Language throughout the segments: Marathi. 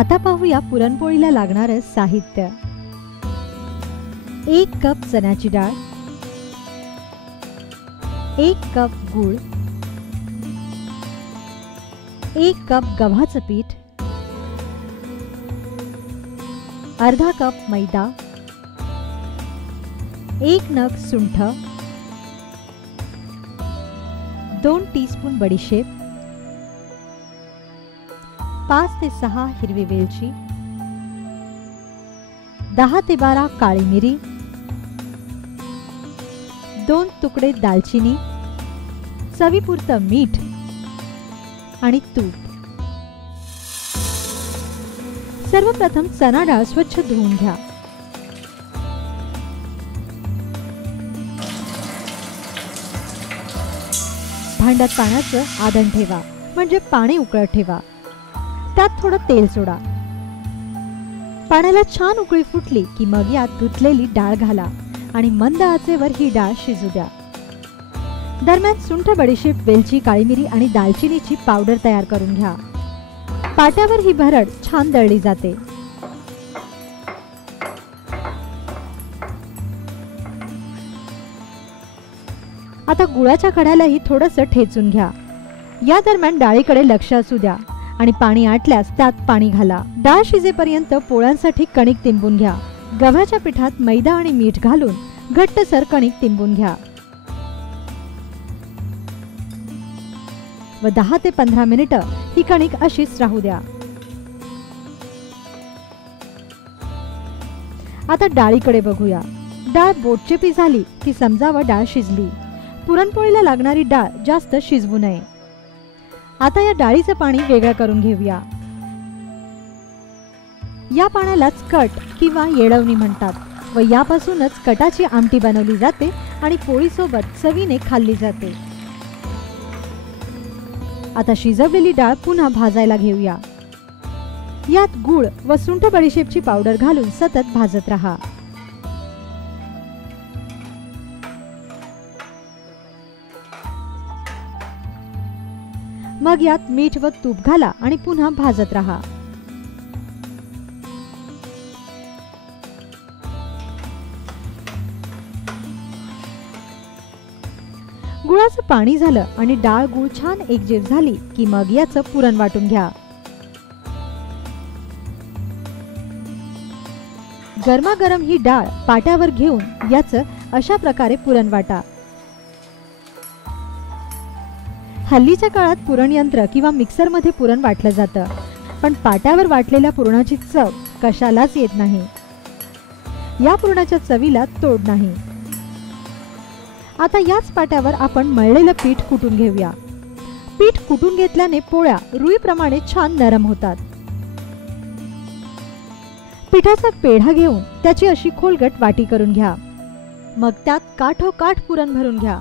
आता पाहूया पुरणपोळीला लागणारे साहित्य। 1 कप चण्याची डाळ, 1 कप गूळ, 1 कप गव्हाचं पीठ, अर्धा कप मैदा, 1 नग सुंठ, 2 टीस्पून बडीशेप, 5 ते 6 हिरवी वेलची, 10 ते 12 काळी मिरी, 2 तुकडे दालचिनी, चवीपुरतं मीठ आणि तूप। सर्वप्रथम चणा डाळ स्वच्छ धुवून घ्या। भांड्यात पाण्याचं आधण ठेवा, म्हणजे पाणी उकळत ठेवा। त्यात थोडं तेल सोडा। पाण्याला छान उकळी फुटली की मग यात धुतलेली डाळ घाला आणि मंद आचेवर ही डाळ शिजू द्या। दरम्यान सुंठ, बडीशेप, वेलची, काळी मिरी आणि दालचिनीची पावडर तयार करून घ्या। पाट्यावर ही भरड छान दळली जाते। आता गुळाच्या खड्यालाही थोडंसं ठेचून घ्या। या दरम्यान डाळीकडे लक्ष असू द्या आणि पाणी आटल्यास त्यात पाणी घाला। डाळ शिजेपर्यंत पोळ्यांसाठी कणिक तिंबून घ्या। गव्हाच्या पिठात मैदा आणि मीठ घालून घट्टसर कणिक तिंबून घ्या व 10 ते 15 मिनिटं ही कणिक अशीच राहू द्या। आता डाळीकडे बघूया। डाळ बोटचेपी झाली की समजावं डाळ शिजली। पुरणपोळीला लागणारी डाळ जास्त शिजवू नये। आता या डाळीचं पाणी वेगळं करून घेऊया। या पाण्यालाच कट किंवा येळवणी म्हणतात व यापासूनच कटाची आमटी बनवली जाते आणि पोळीसोबत चवीने खाल्ली जाते। आता शिजवलेली डाळ पुन्हा भाजायला घेऊया। यात गूळ व सुंठ, बडीशेपची पावडर घालून सतत भाजत राहा। मग यात मीठ व तूप घाला आणि पुन्हा भाजत राहा। गुळाचं पाणी झालं आणि डाळ गूळ छान एकजीव झाली की मग याचं पुरण वाटून घ्या। गरमागरम ही डाळ पाट्यावर घेऊन याचं अशा प्रकारे पुरण वाटा। हल्लीच्या काळात पुरण यंत्र किंवा मिक्सर मध्ये पुरण वाटलं जातं, पण पाट्यावर वाटलेल्या पुरणाची चव कशालाच येत नाही। या पुरणाच्या चवीला तोड नाही। आता याच पाट्यावर आपण मळलेलं पीठ कुटून घेऊया। पीठ कुटून घेतल्याने पोळ्या रुईप्रमाणे छान नरम होतात। पिठाचा पेढा घेऊन त्याची अशी खोलगट वाटी करून घ्या। मग त्यात काठोकाठ पुरण भरून घ्या।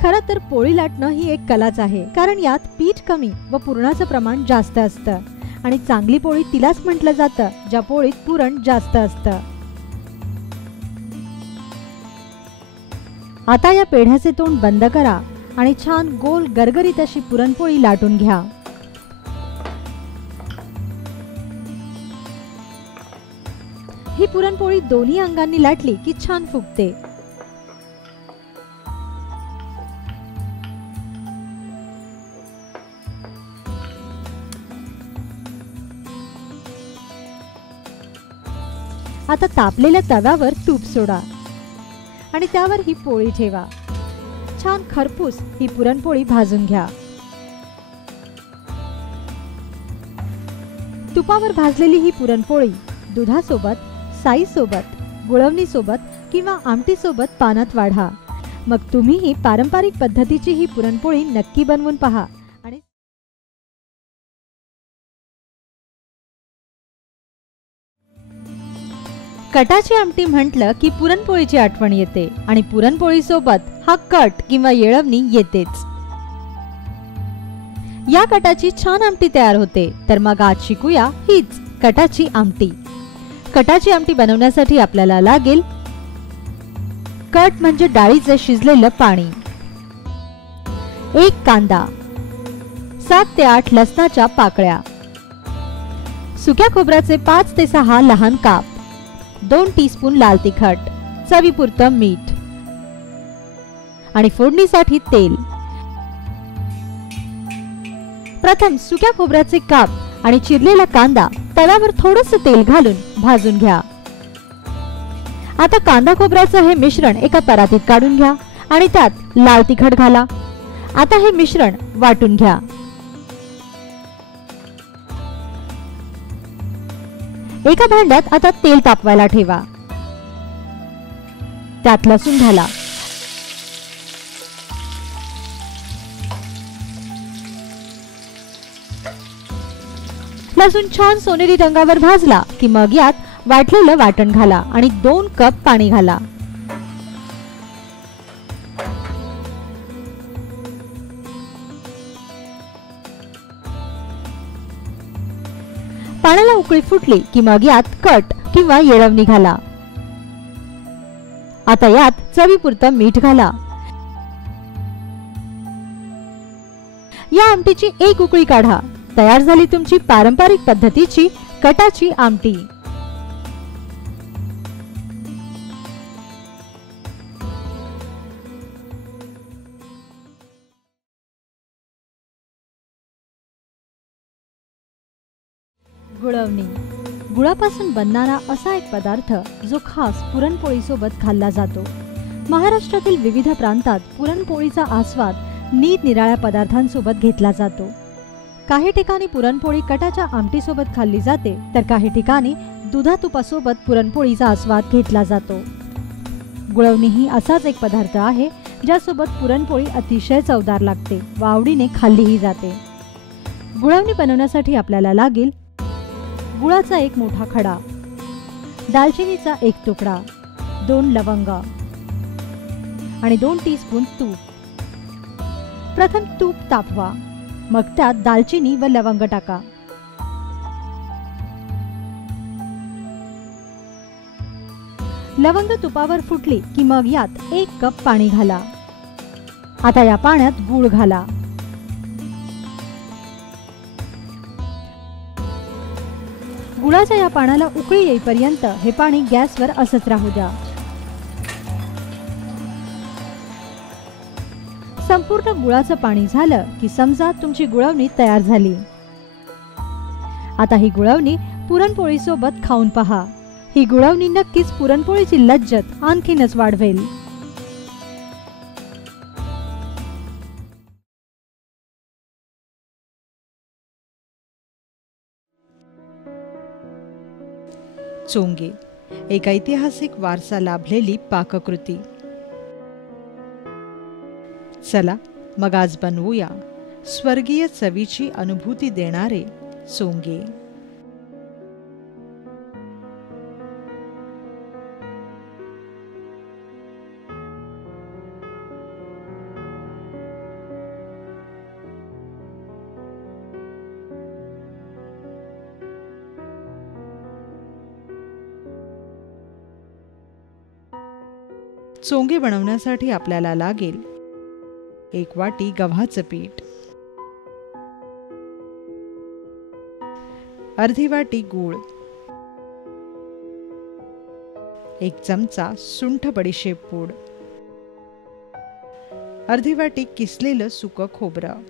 खरं तर पोळी लाटणं ही एक कलाच आहे, कारण यात पीठ कमी व पुरणाचं प्रमाण जास्त असतं आणि चांगली पोळी तिलाच म्हटलं जातं ज्या पोळीत पुरण जास्त असतं। आता या पेढ्याचे तोंड बंद करा आणि छान गोल गरगरीत अशी पुरणपोळी लाटून घ्या। ही पुरणपोळी दोन्ही अंगांनी लाटली की छान फुगते। आता तापलेल्या तव्यावर तूप सोडा आणि त्यावर ही पोळी ठेवा। छान खरपूस ही पुरणपोळी भाजून घ्या। तुपावर भाजलेली ही पुरणपोळी दुधासोबत, साईसोबत, गुळवणीसोबत किंवा आमटीसोबत पानात वाढा। मग तुम्ही ही पारंपरिक पद्धतीची ही पुरणपोळी नक्की बनवून पहा आणि कटाची आमटी म्हटलं की पुरणपोळीची आठवण येते आणि पुरणपोळीसोबत हा कट किंवा येळवणी येतेच। या कटाची छान आमटी तयार होते। तर मग आज शिकूया हीच कटाची आमटी। कटाची आमटी बनवण्यासाठी आपल्याला लागेल कट म्हणजे डाळीचे शिजलेलं पाणी, 1 कांदा, 7 ते 8 लसणाच्या पाकळ्या, सुक्या खोबऱ्याचे 5 ते 6 लहान काप, 2 टीस्पून लाल तिखट, चवीपुरतं मीठ आणि फोडणीसाठी तेल. प्रथम सुक्या खोबऱ्याचे काप आणि चिरलेला कांदा तव्यावर थोडंसं तेल घालून भाजून घ्या. आता कांदा खोबऱ्याचं हे मिश्रण एका परातीत काढून घ्या आणि त्यात लाल तिखट घाला. आता हे मिश्रण वाटून घ्या. एका भांड्यात आता तेल तापवायला ठेवा. त्यात लसूण घाला. लसूण छान सोनेरी रंगावर भाजला की मग यात वाटलेलं वाटण घाला आणि 2 कप पाणी घाला. पाण्याला उकळी फुटली की मग यात कट किंवा येळवणी घाला. आता यात चवीपुरतं मीठ घाला. या आमटीची एक उकळी काढा. तयार झाली तुमची पारंपरिक पद्धतीची कटाची आमटी. गुळवणी गुळापासून बनणारा असा एक पदार्थ जो खास पुरणपोळी सोबत खाल्ला जातो. महाराष्ट्रातील विविध प्रांतात पुरणपोळीचा आस्वाद निरनिराळ्या पदार्थांसोबत घेतला जातो. काही ठिकाणी पुरणपोळी कटाच्या आमटीसोबत खाल्ली जाते, तर काही ठिकाणी दुधातुपासोबत पुरणपोळीचा आस्वाद घेतला जातो. गुळवणी ही असाच एक पदार्थ आहे ज्यासोबत पुरणपोळी अतिशय चवदार लागते व आवडीने खाल्लीही जाते. गुळवणी बनवण्यासाठी आपल्याला लागेल गुळाचा एक मोठा खडा, दालचिनीचा एक तुकडा, 2 लवंग आणि 2 टीस्पून तूप. प्रथम तूप तापवा, मग त्यात दालचिनी व लवंग टाका. लवंग तुपावर फुटली की मग यात 1 कप पाणी घाला. आता या पाण्यात गूळ घाला. गुळाच्या या पाण्याला उकळी येईपर्यंत हे पाणी गॅसवर असंच राहू द्या. संपूर्ण गुळाचं पाणी झालं की समजा तुमची गुळवणी तयार झाली. आता ही गुळवणी पुरणपोळी सोबत खाऊन पहा. ही गुळवणी नक्कीच पुरणपोळीची लज्जत आणखीनच वाढवेल. चोंगे एक ऐतिहासिक वारसा लाभलेली पाककृती. चला मग आज बनवूया स्वर्गीय चवीची अनुभूती देणारे चोंगे. चोंगे बनवण्यासाठी आपल्याला लागेल 1 वाटी गव्हाचं पीठ, अर्धी वाटी गूळ, 1 चमचा सुंठ बडीशेप पूड, अर्धी वाटी किसलेलं सुकं खोबरं,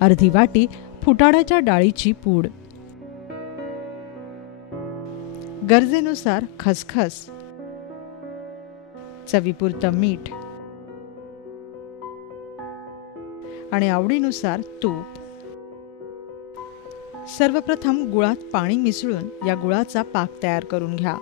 अर्धी वाटी फुटाण्याच्या डाळीची पूड, गरजेनुसार खसखस, चवीपुरतं मीठ आणि आवडीनुसार तूप. सर्वप्रथम गुळात पाणी मिसळून या गुळाचा पाक तयार करून घ्या.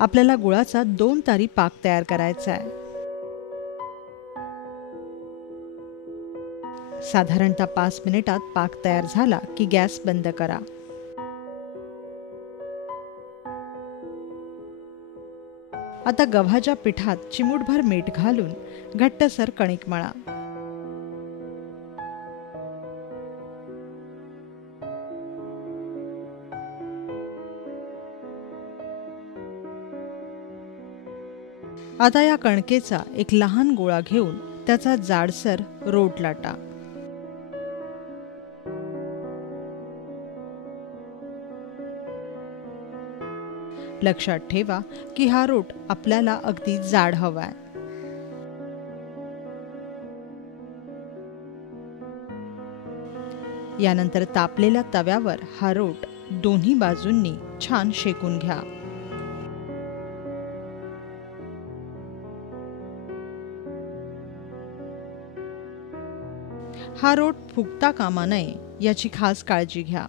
आपल्याला गुळाचा 2 तारी पाक तयार करायचा आहे. साधारणतः 5 मिनिटात पाक तयार झाला की गॅस बंद करा. आता गव्हाच्या पिठात चिमूटभर मीठ घालून घट्टसर कणिक मळा. आता या कणकेचा एक लहान गोळा घेऊन त्याचा जाडसर रोट लाटा. लक्षात ठेवा की हा रोट आपल्याला अगदी जाड हवाय. यानंतर तापलेल्या तव्यावर हा रोट दोन्ही बाजूंनी छान शेकून घ्या. हा रोट फुगता कामा नये याची खास काळजी घ्या.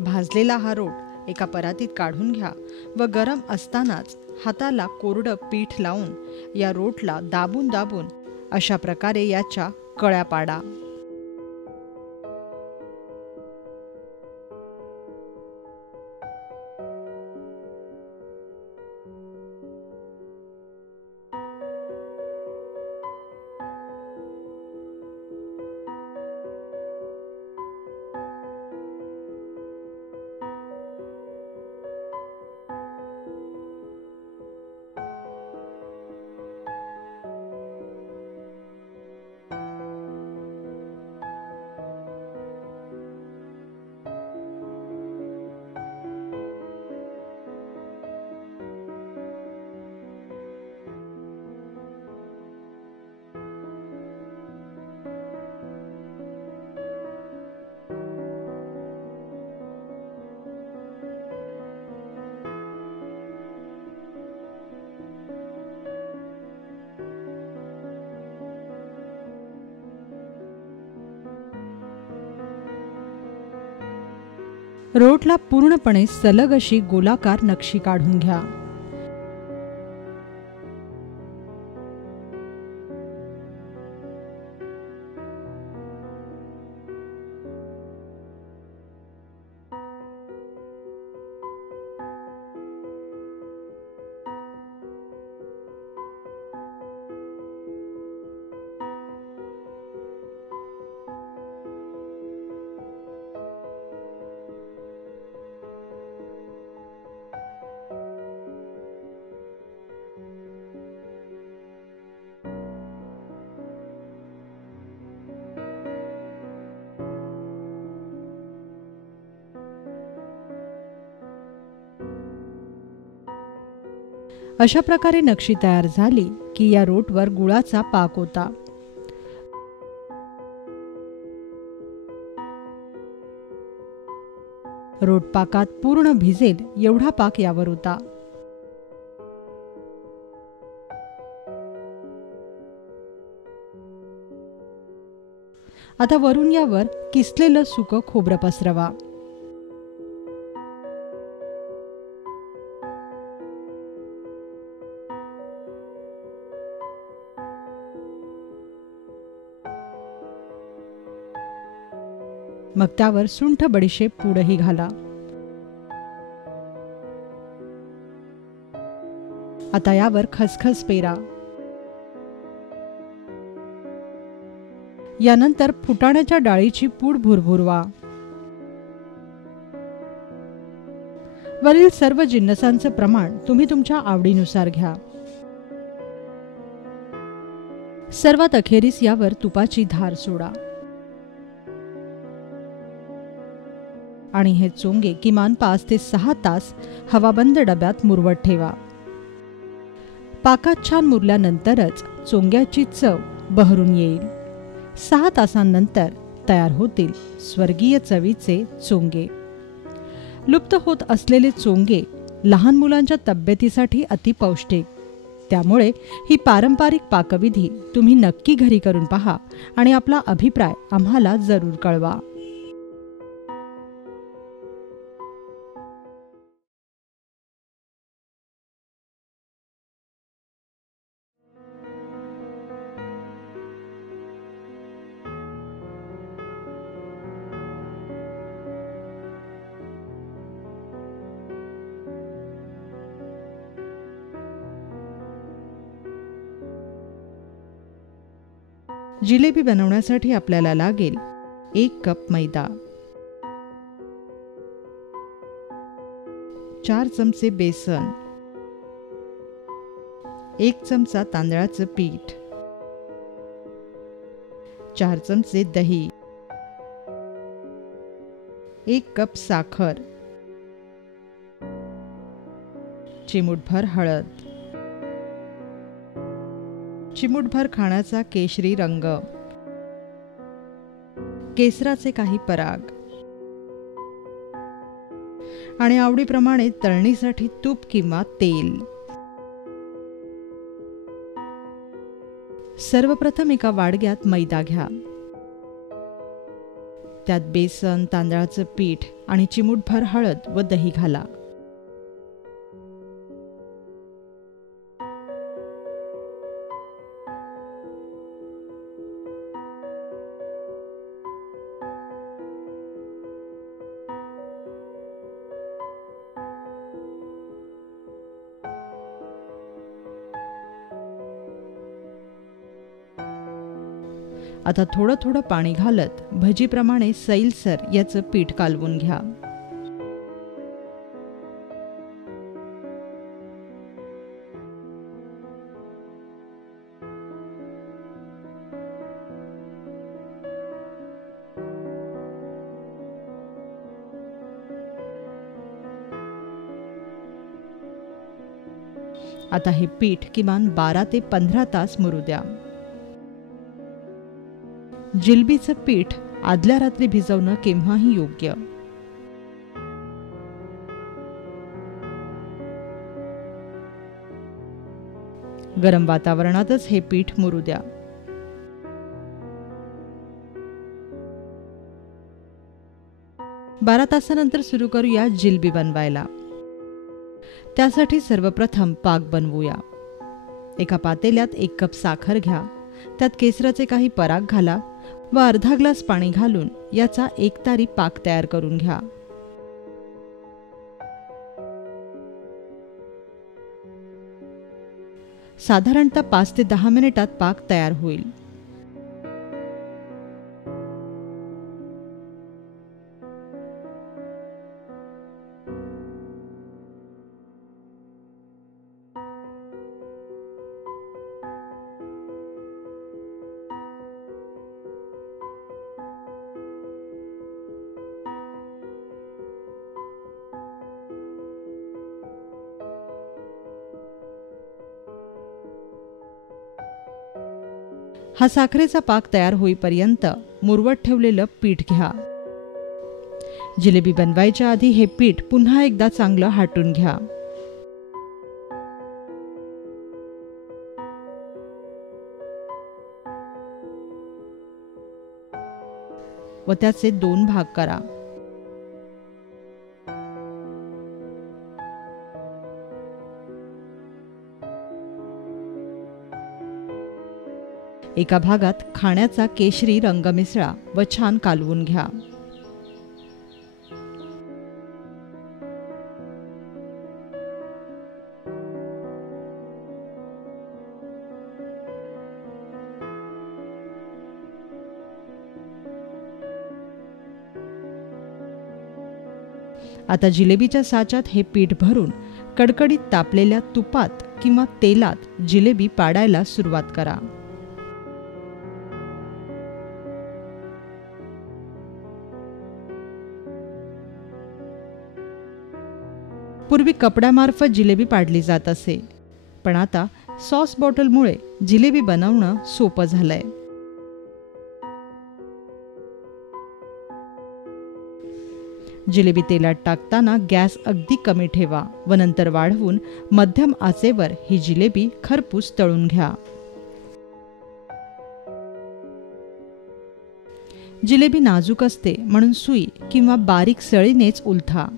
भाजलेला हा रोट एका परातीत काढून घ्या व गरम असतानाच हाताला कोरडं पीठ लावून या रोटला दाबून दाबून अशा प्रकारे याच्या कळ्या पाडा. रोटला पूर्णपणे सलग अशी गोलाकार नक्षी काढून घ्या. अशा प्रकारे नक्षी तयार झाली की या रोटवर गुळाचा पाक होता. रोट पाकात पूर्ण भिजेल एवढा पाक यावर होता. आता वरून यावर किसलेलं सुकं खोबरं पसरवा. मग त्यावर सुंठ बडीशेप पूडही घाला. आता यावर खसखस पेरा. यानंतर फुटाण्याच्या डाळीची पूड भुरभुरवा. वरील सर्व जिन्नसांचं प्रमाण तुम्ही तुमच्या आवडीनुसार घ्या. सर्वात अखेरीस यावर तुपाची धार सोडा आणि हे चोंगे किमान 5 ते 6 तास हवाबंद डब्यात मुरवत ठेवा. पाकात छान मुरल्यानंतरच चोंग्याची चव बहरून येईल. 6 तासांनंतर तयार होतील स्वर्गीय चवीचे चोंगे. लुप्त होत असलेले चोंगे लहान मुलांच्या तब्येतीसाठी अतिपौष्टिक. त्यामुळे ही पारंपरिक पाकविधी तुम्ही नक्की घरी करून पहा आणि आपला अभिप्राय आम्हाला जरूर कळवा. जिलेबी बनवण्यासाठी आपल्याला लागेल 1 कप मैदा, 4 चमचे बेसन, 1 चमचा तांदळाचं पीठ, 4 चमचे दही, 1 कप साखर, चिमूटभर हळद, चिमूटभर खाण्याचा केशरी रंग, केसराचे काही पराग आणि आवडीप्रमाणे तळणीसाठी तूप किंवा तेल. सर्वप्रथम एका वाडग्यात मैदा घ्या. त्यात बेसन, तांदळाचं पीठ आणि चिमूटभर हळद व दही घाला. आता थोडं थोडं पाणी घालत भजीप्रमाणे सैलसर याचं पीठ कालवून घ्या. आता हे पीठ किमान 12 ते 15 तास मुरू द्या. जिलबीचं पीठ आदल्या रात्री भिजवणं केव्हाही योग्य. गरम वातावरणातच हे पीठ मुरू द्या. बारा तासानंतर सुरू करूया जिलबी बनवायला. त्यासाठी सर्वप्रथम पाक बनवूया. एका पातेल्यात 1 कप साखर घ्या. त्यात केसराचे काही पराग घाला व अर्धा ग्लास पाणी घालून याचा एकतारी पाक तयार करून घ्या. साधारणतः 5 ते 10 मिनिटात पाक तयार होईल. हा साखरेचा पाक तयार होईपर्यंत मुरवत ठेवलेलं पीठ घ्या. जिलेबी बनवायच्या आधी हे पीठ पुन्हा एकदा चांगलं हाटून घ्या. व त्याचे 2 भाग करा. एका भागात खाण्याचा केशरी रंग मिसळा व छान कालवून घ्या. आता जिलेबीच्या साच्यात हे पीठ भरून कडकडीत तापलेल्या तुपात किंवा तेलात जिलेबी पाडायला सुरुवात करा. पूर्वी कपड्यामार्फत जिलेबी पाडली जात असे, पण आता सॉस बॉटलमुळे जिलेबी बनवणं सोपं झालंय. जिलेबी तेलात टाकताना गॅस अगदी कमी ठेवा व नंतर वाढवून मध्यम आचेवर ही जिलेबी खरपूस तळून घ्या. जिलेबी नाजूक असते म्हणून सुई किंवा बारीक सळीनेच उलथा.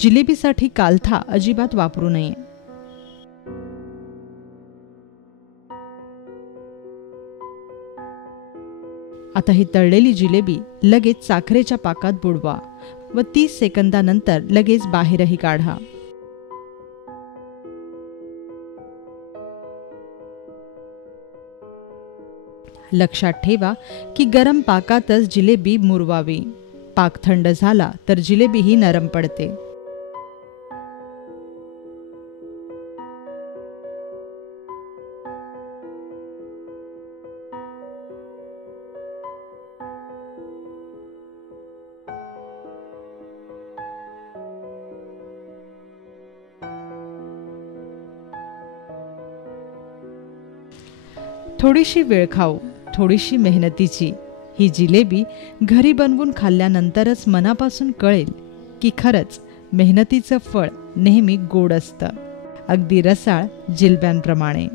जिलेबीसाठी कालथा अजिबात वापरू नये. आता ही तळलेली जिलेबी लगेच साखरेच्या पाकात बुडवा व 30 सेकंदानंतर लगेच बाहेरही काढा. लक्षात ठेवा की गरम पाकातच जिलेबी मुरवावी. पाक थंड झाला तर जिलेबीही नरम पडते. थोडीशी वेळखाऊ, थोडीशी मेहनतीची ही जिलेबी घरी बनवून खाल्ल्यानंतरच मनापासून कळेल की खरंच मेहनतीचं फळ नेहमी गोड असतं, अगदी रसाळ जिलब्यांप्रमाणे.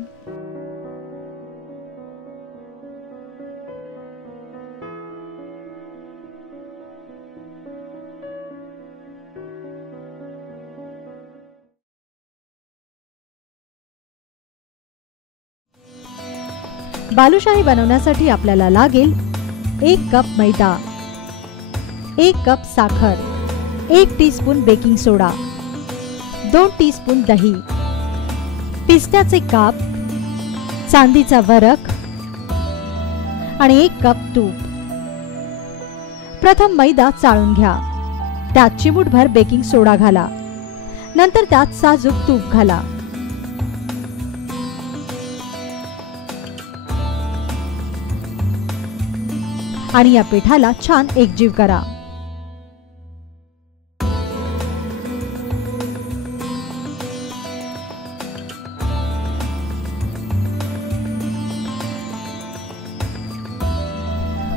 बालुशाही बनवण्यासाठी आपल्याला लागेल 1 कप मैदा, 1 कप साखर, 1 टीस्पून बेकिंग सोडा, 2 टीस्पून दही, पिस्त्याचे काप, चांदीचा वरक आणि 1 कप तूप. प्रथम मैदा चाळून घ्या. त्यात चिमूटभर बेकिंग सोडा घाला. नंतर त्यात साजूक तूप घाला. आणि या पिठाला छान एकजीव करा.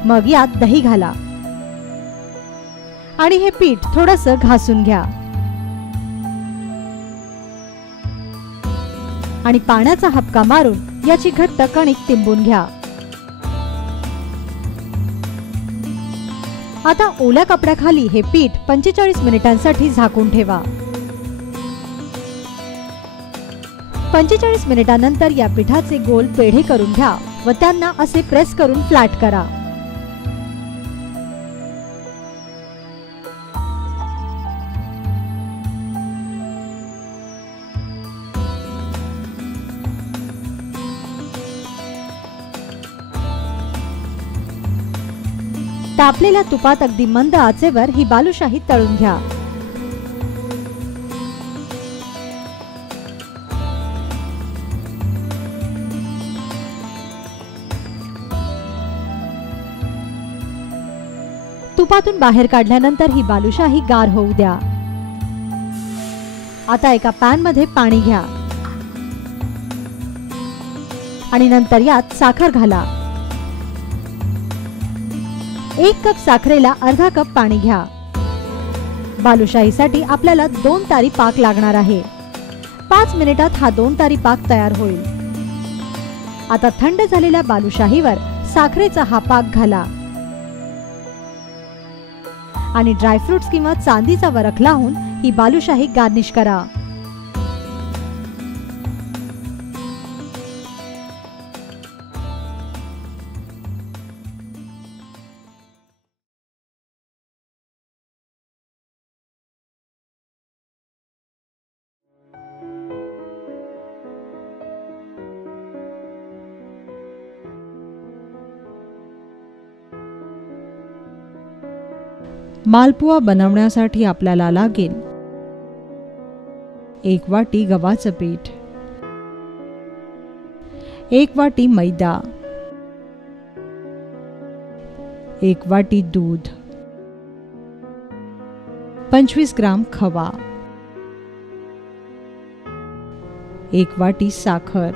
मग यात दही घाला आणि हे पीठ थोडंसं घासून घ्या आणि पाण्याचा हबका मारून याची घट्ट कणिक तिंबून घ्या. आता ओल्या कपड्याखाली हे पीठ 45 मिनिटांसाठी झाकून ठेवा. 45 मिनिटांनंतर या पिठाचे गोल पेढे करून घ्या व त्यांना असे प्रेस करून फ्लॅट करा. तापलेल्या तुपात अगदी मंद आचेवर ही बालुशाही तळून घ्या. तुपातून बाहेर काढल्यानंतर ही बालुशाही गार होऊ द्या. आता एका पॅन मध्ये पाणी घ्या आणि नंतर यात साखर घाला. 1 कप साखरेला अर्धा कप पाणी घ्या. बालुशाहीसाठी आपल्याला 2 तारी पाक लागणार आहे. 5 मिनिटात हा 2 तारी पाक तयार होईल. आता थंड झालेल्या बालुशाहीवर साखरेचा हा पाक घाला आणि ड्रायफ्रुट्स किंवा चांदीचा वरख लावून ही बालुशाही गार्निश करा. मालपुआ बनवण्यासाठी आपल्याला लागेल 1 वाटी गव्हाचं पीठ, 1 वाटी मैदा, 1 वाटी दूध, 25 ग्राम खवा, 1 वाटी साखर,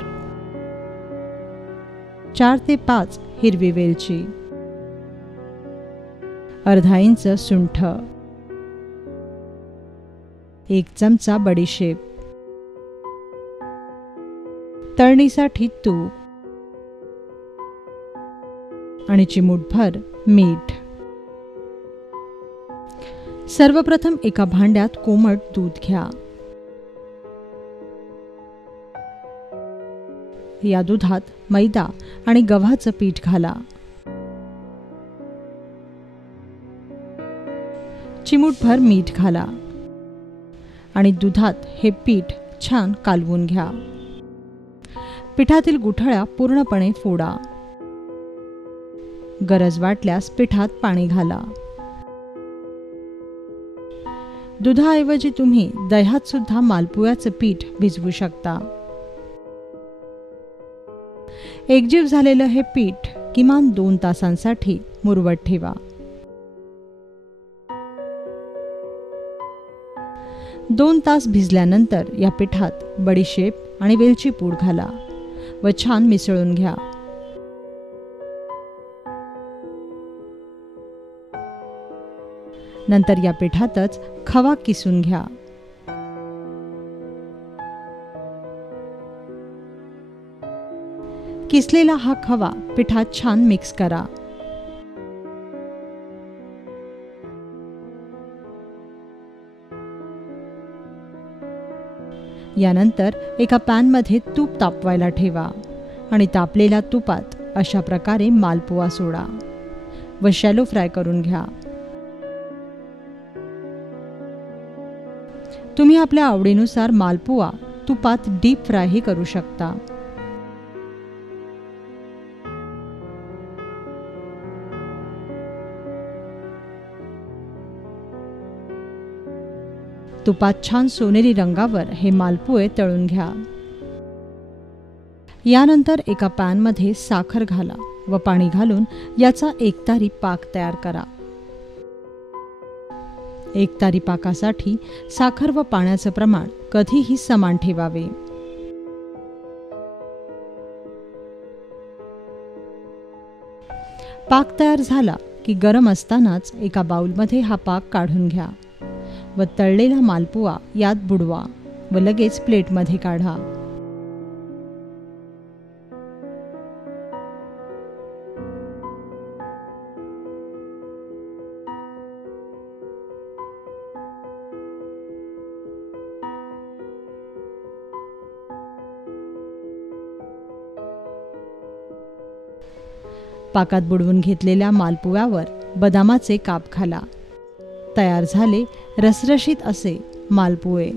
4 ते 5 हिरवी वेलची, अर्धा इंच सुंठ, 1 चमचा बडीशेप, तळणीसाठी तूप आणि चिमूटभर मीठ. सर्वप्रथम एका भांड्यात कोमट दूध घ्या. या दुधात मैदा आणि गव्हाचं पीठ घाला. चिमूटभर मीठ घाला आणि दुधात हे पीठ छान कालवून घ्या. पिठातील गुठळ्या पूर्णपणे फोडा. गरज वाटल्यास पिठात पाणी घाला. दुधाऐवजी तुम्ही दह्यात सुद्धा मालपुव्याचे पीठ भिजवू शकता. एकजीव झालेलं हे पीठ किमान 2 तासांसाठी मुरवत ठेवा. 2 तास भिजल्यानंतर या पिठात बडीशेप आणि वेलची पूड घाला व छान मिसळून घ्या. नंतर या पिठातच खवा किसून घ्या. किसलेला हा खवा पिठात छान मिक्स करा. यानंतर एका पॅनमध्ये तूप तापवायला ठेवा आणि तापलेल्या तुपात अशा प्रकारे मालपुवा सोडा व शॅलो फ्राय करून घ्या. तुम्ही आपल्या आवडीनुसार मालपुवा तुपात डीप फ्रायही करू शकता. तुपात छान सोनेरी रंगावर हे मालपुवे तळून घ्या. यानंतर एका पॅनमध्ये साखर घाला व पाणी घालून याचा एकतारी पाक तयार करा. एकतारी पाकासाठी साखर व पाण्याचं प्रमाण कधीही समान ठेवावे. पाक तयार झाला की गरम असतानाच एका बाउलमध्ये हा पाक काढून घ्या व तळलेला मालपुवा यात बुडवा व लगेच प्लेटमध्ये काढा. पाकात बुडवून घेतलेल्या मालपुव्यावर बदामाचे काप घाला. तयार झाले रसरशीत असे मालपुवे.